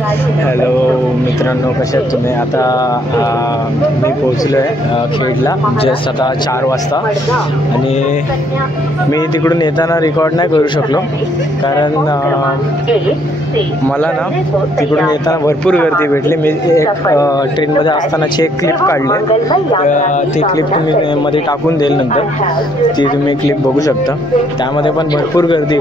Hello मित्रांनो, कसे आहेत तुम्ही? आता मी पोहोचलो आहे खेडला जस्ट आता 4 वाजता आणि मी तिकडून येताना रेकॉर्ड नाही करू शकलो कारण मला ना तिकडून येताना भरपूर गर्दी भेटली. मी एक ट्रेनमध्ये असतानाची एक क्लिप काढली, ती क्लिप तुम्ही मध्ये टाकून देईल नंतर. ती तुम्ही क्लिप बघू शकता. त्यामध्ये पण भरपूर गर्दी.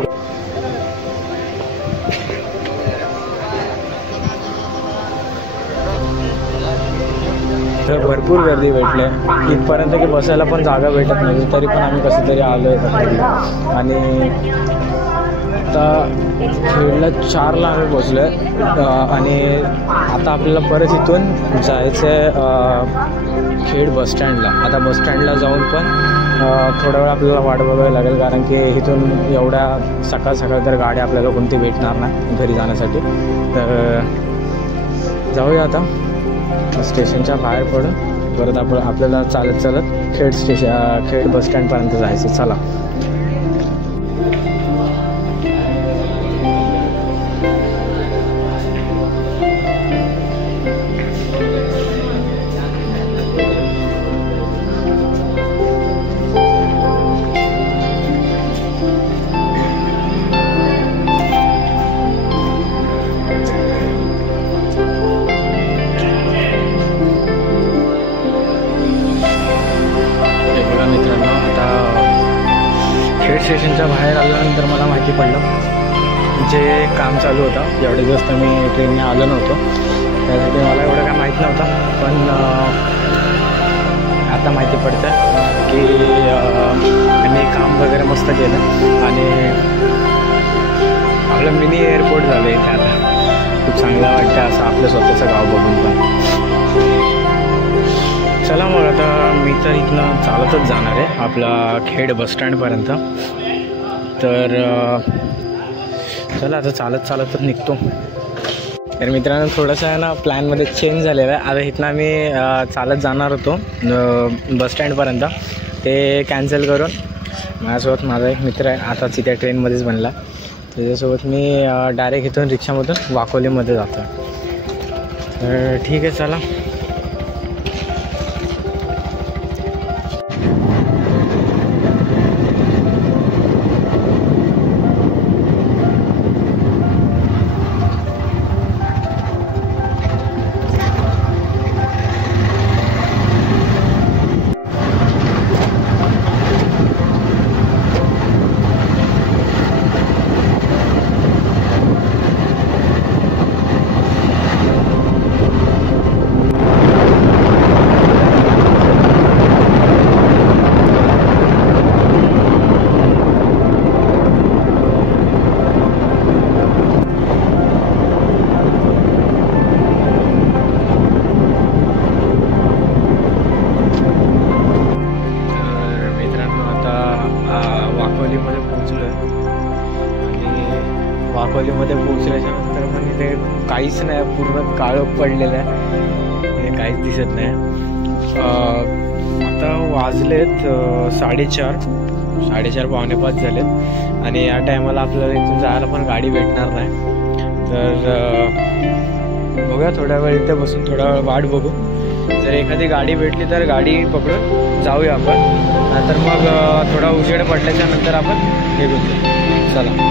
भरपूर गर्दी भेटले इथपर्यंत की बसायला पण जागा भेटत नाही, तरी पण आम्ही कसं तरी आलो आहे. आणि आता खेडला 4ला आम्ही पोचलो आहे आणि आता आपल्याला परत इथून जायचं आहे खेड बसस्टँडला. आता बसस्टँडला जाऊन पण थोडा वेळ आपल्याला वाट बघावी लागेल कारण की इथून एवढ्या सकाळ सकाळ तर गाड्या आपल्याला कोणती भेटणार नाही घरी जाण्यासाठी. तर जाऊया आता स्टेशनच्या बाहेर पडून परत आपल्याला चालत खेड बसस्टँडपर्यंत जायचं. चला. खेड स्टेशनच्या बाहेर आल्यानंतर मला माहिती पडलं जे काम चालू होतं. एवढे दिवस तर मी ट्रेनने आलो नव्हतो, त्यासाठी मला एवढं काय माहीत नव्हतं. पण आता माहिती पडतं की त्यांनी काम वगैरे मस्त केलं आणि आपलं मिनी एअरपोर्ट झालं इथे. आता खूप चांगलं वाटतं असं आपलं स्वतःचं गाव बघून पण. चला मग आता मी तर इथनं चालतच जाणार आहे आपला खेड बसस्टँडपर्यंत. तर चला आता चालतच निघतो. तर मित्रांनो थोडंसं आहे ना प्लॅनमध्ये चेंज झालेलं आहे. आता इथनं आम्ही चालत जाणार होतो बसस्टँडपर्यंत, ते कॅन्सल करून माझ्यासोबत माझा एक मित्र आहे आता तिथे ट्रेनमध्येच बनला, त्याच्यासोबत मी डायरेक्ट इथून रिक्षामधून वाकोलीमध्ये जातो. तर ठीक आहे चला. वाकोलीमध्ये पोहोचल्याच्या नंतर पण इथे काहीच नाही, पूर्ण काळोख पडलेलं आहे, इथे काहीच दिसत नाही. आता वाजलेत 4:30 पावणे 5 झालेत आणि या टायमाला आपल्याला इथून जायला पण गाडी भेटणार नाही. तर बघूया थोड्या वेळ इथे बसून थोडा वेळ वाट बघू. जर एखादी गाडी भेटली तर गाडी पकडून जाऊया आपण, नाहीतर मग थोडा उजेड पडल्याच्या नंतर आपण निघून जाऊ. चला.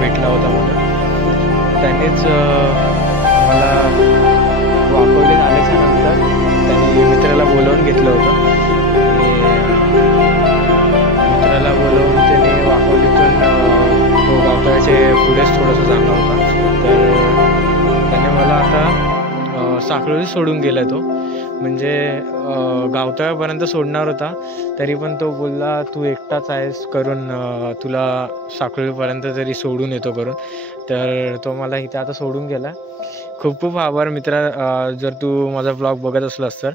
भेटला होता मला, त्यांनीच मला वाकोलीत आल्याच्या नंतर त्यांनी मित्राला बोलवून घेतलं होतं. मित्राला बोलवून त्यांनी वाकोलीतून तो गावतळ्याचे पुढेच थोडंसं जाणार होता. तर त्याने मला आता साखळी सोडून गेला. तो म्हणजे गावतळ्यापर्यंत सोडणार होता, तरी पण तो बोलला तू एकटाच आहेस करून तुला साखळीपर्यंत तरी सोडून येतो करून. तर तो मला इथे आता सोडून गेला. खूप खूप आभार मित्रा, जर तू माझा ब्लॉग बघत असलास तर.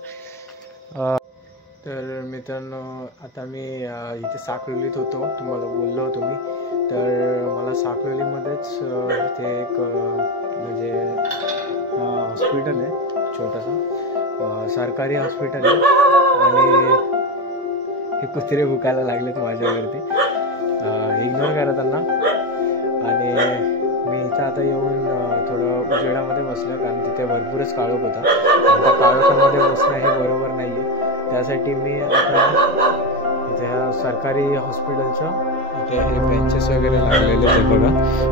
तर मित्रांनो आता मी इथे साखळीत होतो, तुम्हाला बोललो होतो मी साकोलीमध्येच इथे एक म्हणजे हॉस्पिटल आहे छोटंसं, सरकारी हॉस्पिटल आहे. आणि हे कुत्रे भुकायला लागलेत माझ्यावरती, इग्नोर करा त्यांना. आणि मी इथं आता येऊन थोडं उजेडामध्ये बसलं, कारण तिथे भरपूरच काळोख होता. आणि त्या काळोखामध्ये बसणं हे बरोबर नाही आहे. त्यासाठी मी आता इथे ह्या सरकारी हॉस्पिटलचं इथे हे बेंचेस वगैरे लागलेले आहेत बघा,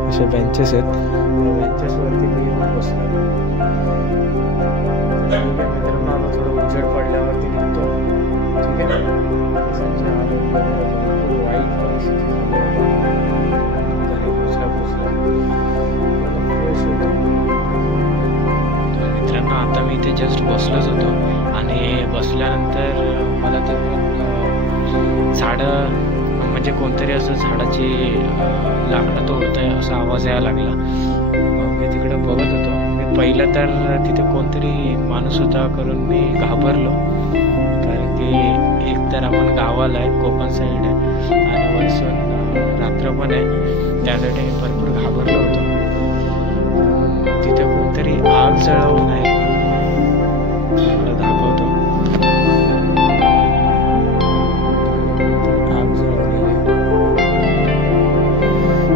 असे बेंचेस आहेत. बेंचेसवरती मी येऊन बसलो. ठीक आहे मित्रांनो, आता थोडं उजेड पडल्यावरती निघतो. ठीक आहे, वाईट परिस्थिती मित्रांनो. आता मी इथे जस्ट बसलोच होतो आणि बसल्यानंतर मला ते झाडं म्हणजे कोणतरी असं झाडाची लाकडं तोडतंय असा आवाज यायला लागला. मी तिकडे बघत होतो. मी पहिलं तर तिथे कोणतरी माणूस होता करून मी घाबरलो, कारण की एकतर आपण गावाला आहे, कोकण साईड आहे आणि वरसून रात्र पण आहे, त्यासाठी मी भरपूर घाबरलो होतो. तिथे कोणतरी आग जळवून आहे, मला दाखवतो. आग जळवलेली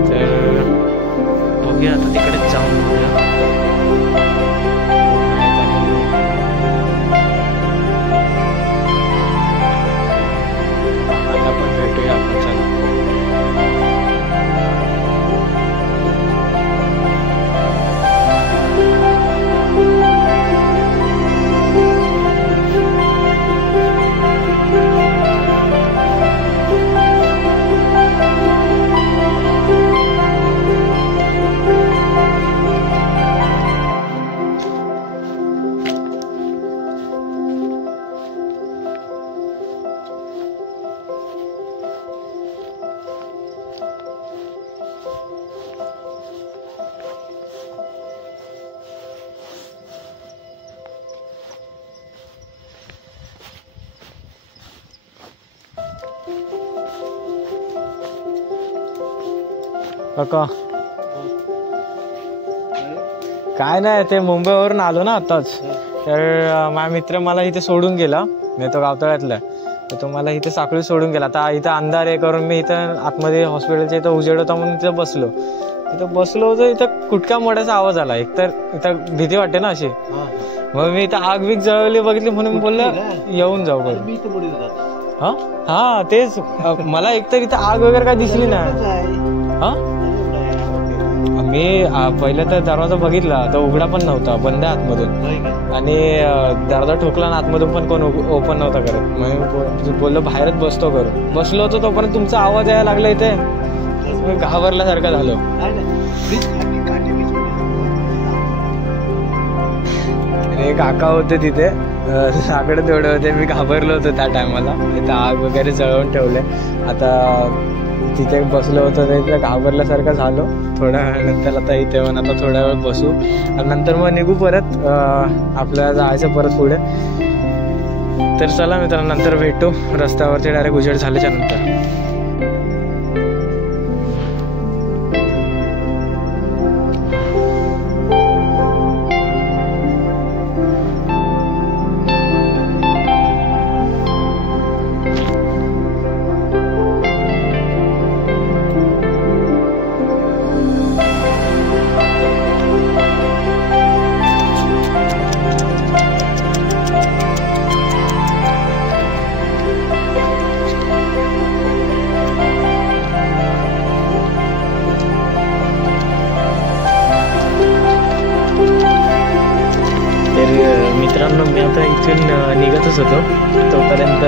तर बघूया आता तिकडे जाऊन बघूया. आता पण भेटूया आपण, चला. काका काय नाही, ते मुंबईवरून आलो ना आताच, तर माझा मित्र मला इथे सोडून गेला. मी तो गावतळ्यातला आहे, तर तो मला इथे साखळी सोडून गेला. आता इथं अंधार आहे करून मी इथं आतमध्ये हॉस्पिटलच्या इथं उजेड होता म्हणून तिथं बसलो. तिथं बसलो तर इथं कुटक्या मोठ्याचा आवाज आला. एकतर इथं भीती वाटते ना अशी, मग मी इथं आग बीग जळवली बघितली म्हणून बोललं येऊन जाऊ करून. हा हा तेच, मला एकतर इथं आग वगैरे काय दिसली नाही. हा मी पहिलं तर दरवाजा बघितला तर उघडा पण नव्हता, बंद आतमधून. आणि दरवाजा ठोकला ना आतमधून पण कोण ओपन नव्हता करत. मग बोललो बाहेरच बसतो करून. बसलो होतो तोपर्यंत तुमचा आवाज यायला लागला इथे, मी घाबरल्यासारखं झालो. काका होते तिथे, लाकडं तेवढे होते, मी घाबरलो होतो त्या टायमाला. इथं आग वगैरे जळवून ठेवले. आता तिथे बसलो होतो तर घाबरल्यासारखं झालो. थोड्या वेळानंतर आता इथे पण आता थोड्या वेळ बसू आणि नंतर मग निघू परत, आपल्याला जायचं परत पुढे. तर चला मित्रांनो, नंतर भेटू रस्त्यावरती डायरेक्ट उजेड झाल्याच्या नंतर. मित्रांनो मी आता इथून निघतच होतो, तोपर्यंत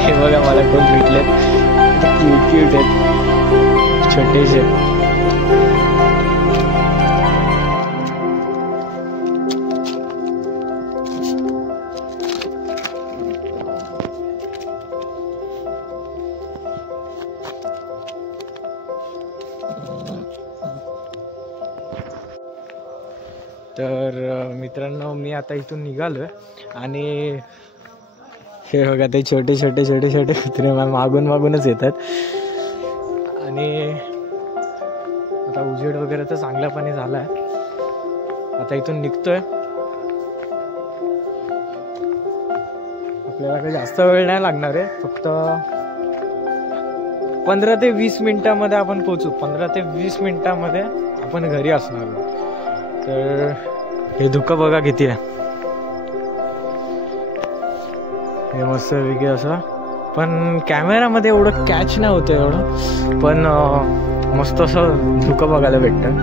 हे बघा मला कोण भेटलेत. क्यूट क्यूट आहेत, छोटेसे. तर मित्रांनो मी आता इथून निघालो आहे आणि हे बघा ते छोटे छोटे छोटे छोटे कुत्रे मागून मागूनच येतात. आणि आता उजेड वगैरे तर चांगल्यापणे झाला आहे. आता इथून निघतोय. आपल्याला काही जास्त वेळ नाही लागणार आहे, फक्त 15 ते 20 मिनिटामध्ये आपण पोहोचू. 15 ते 20 मिनिटामध्ये आपण घरी असणार. तर हे धुकं बघा किती आहे. हे मस्त वेगळी असं, पण कॅमेरामध्ये एवढं कॅच नाही होतं एवढं, पण मस्त असं धुकं बघायला भेटतं.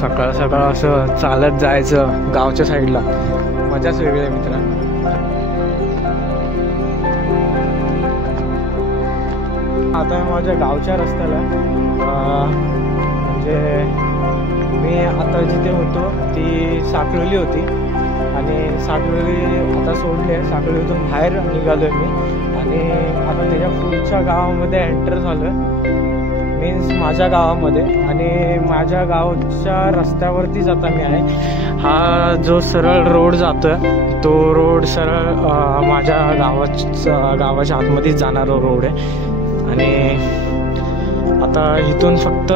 सकाळ सकाळ असं चालत जायचं गावच्या साईडला, मजाच वेगळी आहे मित्रांनो. आता माझ्या गावच्या रस्त्याला म्हणजे मी आता जिथे होतो ती साखळोली होती, आणि साखळोली आता सोडली आहे. साखळोलीतून बाहेर निघालोय मी, आणि आता त्याच्या पुढच्या गावामध्ये एंटर झालोय, मीन्स माझ्या गावामध्ये. आणि माझ्या गावच्या रस्त्यावरतीच आता मी आहे. हा जो सरळ रोड जातोय तो रोड सरळ माझ्या गावाच्या आतमध्येच जाणारा रोड आहे. आणि आता इथून फक्त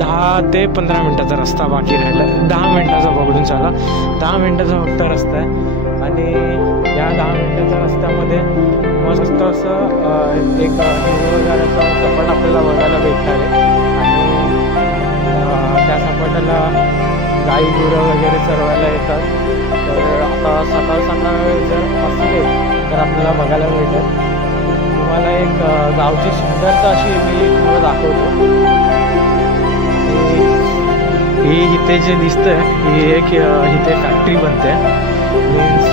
10 ते 15 मिनिटाचा रस्ता बाकी राहिला. 10 मिनिटाचा पकडून चाला, 10 मिनिटाचा फक्त रस्ता आहे. आणि या 10 मिनिटाच्या रस्त्यामध्ये मस्त असं एक हिरवगाराचा सपाट आपल्याला बघायला भेटणार आहे. आणि त्या सपाटाला गाई गुरं वगैरे चरवायला येतात. तर आता सकाळ सकाळ जर असले तर आपल्याला बघायला भेटेल. तुम्हाला एक गावची सुंदरता अशी मी तुम्हाला दाखवतो. ही इथे जे दिसतंय ही एक इथे फॅक्टरी बनते. मीन्स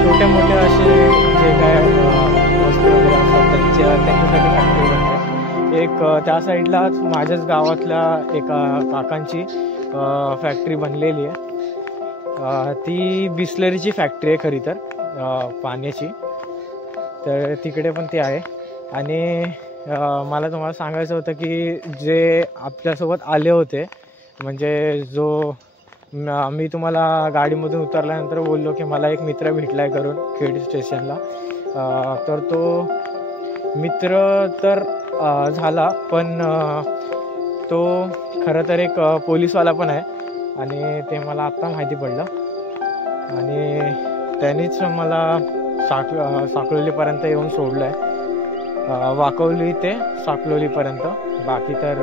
छोटे मोठे असे जे काय वस्तू वगैरे असतात त्यांच्यासाठी फॅक्टरी बनते. एक त्या साईडलाच माझ्याच गावातल्या एका काकांची फॅक्टरी बनलेली आहे. ती बिस्लरीची फॅक्टरी आहे खरी तर, पाण्याची. तर तिकडे पण ती आहे. आणि मला तुम्हाला सांगायचं होतं की जे आपल्यासोबत आले होते, म्हणजे जो मी तुम्हाला गाडीमधून उतरल्यानंतर बोललो की मला एक मित्र भेटला आहे करून खेड स्टेशनला. तर तो मित्र तर झाला, पण तो खरं तर एक पोलीसवाला पण आहे. आणि ते मला आत्ता माहिती पडलं. आणि त्यांनीच मला साखळोलीपर्यंत येऊन सोडलं आहे. वाकवली ते साखळोलीपर्यंत. बाकी तर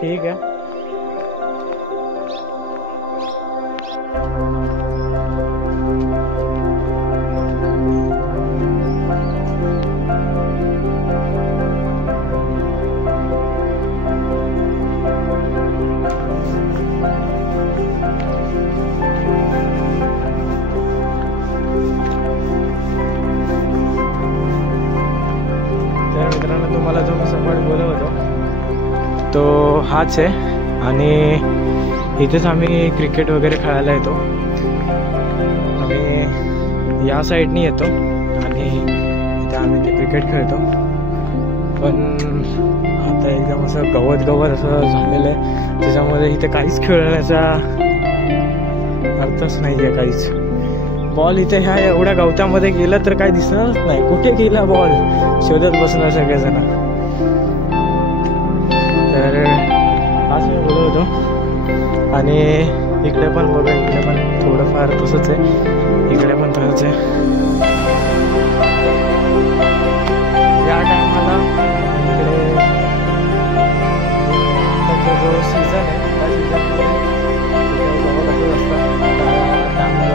ठीक आहे. मित्रांनो, तुम्हाला जो मी सपाट बोलत होतो तो हाच आहे. आणि इथेच आम्ही क्रिकेट वगैरे खेळायला येतो. आम्ही या साईडनी येतो आणि इथे आम्ही ते क्रिकेट खेळतो. पण आता एकदम असं गवत असं झालेलं आहे, त्याच्यामध्ये इथे काहीच खेळण्याचा अर्थच नाही आहे काहीच. बॉल इथे ह्या एवढ्या गवत्यामध्ये गेला तर काय दिसणारच नाही. कुठे गेला बॉल शोधत बसणार सगळेजण. तर हाच मी बोलत होतो. आणि इकडे पण बघा, इकडे पण थोडंफार तसंच आहे, इकडे पण तसंच आहे. या टायमाला इकडे जो सीझन आहे त्या सीझनमध्ये गवत असंच असतं. त्यामुळे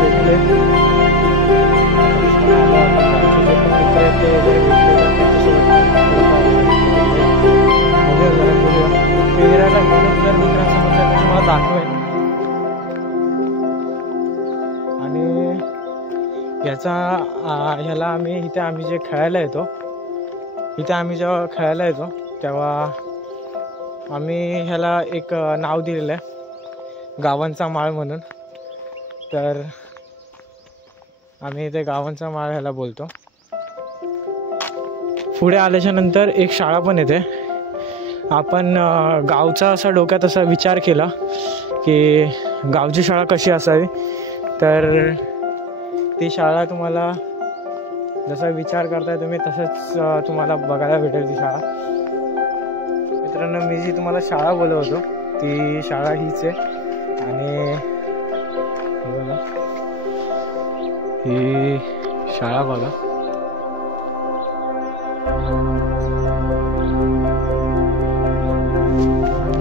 भेटले फिरायला गेलो तर मित्रांसोबत तुम्हाला दाखवेन. आणि ह्याला आम्ही जे खेळायला येतो, आम्ही जेव्हा खेळायला येतो तेव्हा आम्ही ह्याला एक नाव दिलेलं आहे, गावांचा माळ म्हणून. तर आम्ही इथे गावांचा माळ ह्याला बोलतो. पुढे आल्याच्या नंतर एक शाळा पण येते. आपण गावचा असा डोक्यात असा विचार केला की गावची शाळा कशी असावी, तर ती शाळा तुम्हाला जसा विचार करताय तुम्ही तसंच तुम्हाला बघायला भेटेल ती शाळा. मित्रांनो, मी जी तुम्हाला शाळा बोलवतो ती शाळा हीच आहे. आणि बघा ही शाळा बघा.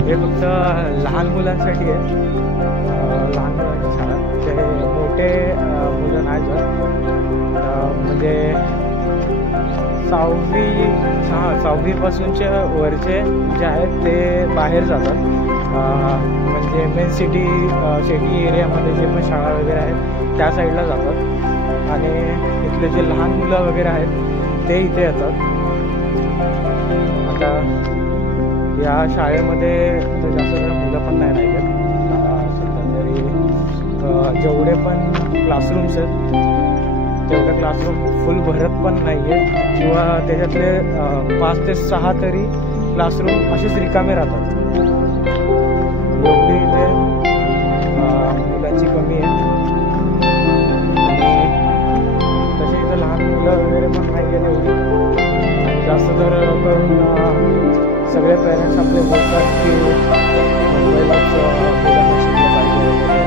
हे फक्त लहान मुलांसाठी आहे, लहान मुलांची शाळा. ते मोठे मुलं नाही जात. म्हणजे 6वी पासूनचे वरचे जे आहेत ते बाहेर जातात. म्हणजे मेन सिटी एरियामध्ये जे पण शाळा वगैरे आहेत त्या साईडला जातात. आणि इथले जे लहान मुलं वगैरे आहेत ते इथे येतात. आता या शाळेमध्ये तर जास्त मुलं पण नाही राहिले. सध्या तरी जेवढे पण क्लासरूम्स आहेत तेवढे क्लासरूम फुल भरत पण नाही आहे, किंवा त्याच्यातले 5 ते 6 तरी क्लासरूम असेच रिकामे राहतात. एवढी इथे मुलांची कमी आहे. आणि तसे इथं लहान मुलं वगैरे पण नाही गेले एवढी. आणि जास्त तर करून सगळे पॅरेंट्स आपले बोलतात की मुंबईलाच मुलांना शिकलं पाहिजे वगैरे.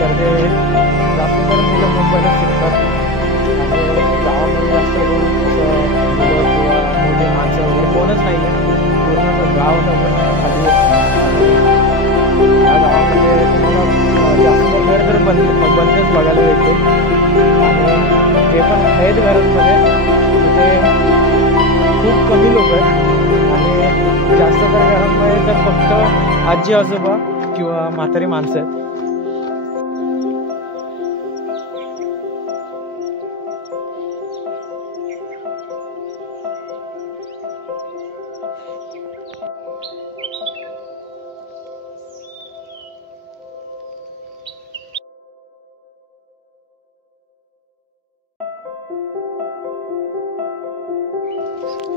तर ते जास्त करून मुलं मुंबईलाच शिकतात. आणि गावामध्ये जास्त करून मुलं किंवा मोठी माणसं वगैरे कोणच नाही आहे. पूर्ण गाव पूर्ण खाली आहे. या गावामध्ये तुम्हाला जास्त घर तर बंदच बघायला भेटते. आणि जे पण आहेत घरांमध्ये तिथे खूप कमी लोक आहेत. आणि जास्त तर घरांमध्ये तर फक्त आजी आजोबा किंवा म्हातारी माणसं आहेत.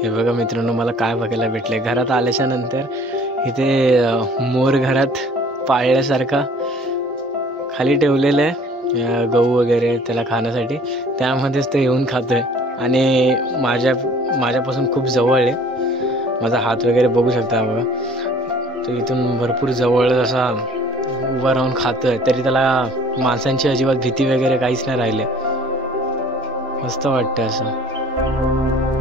हे बघा मित्रांनो, मला काय बघायला भेटले. घरात आल्याच्या नंतर इथे मोर घरात पाळल्यासारखा खाली ठेवलेलं आहे गहू वगैरे त्याला खाण्यासाठी. त्यामध्येच ते येऊन खातोय. आणि माझ्यापासून खूप जवळ आहे. माझा हात वगैरे बघू शकता बघा. तो इथून भरपूर जवळ असा उभा राहून खातोय. तरी त्याला माणसांची अजिबात भीती वगैरे काहीच नाही राहिले. मस्त वाटतं असं.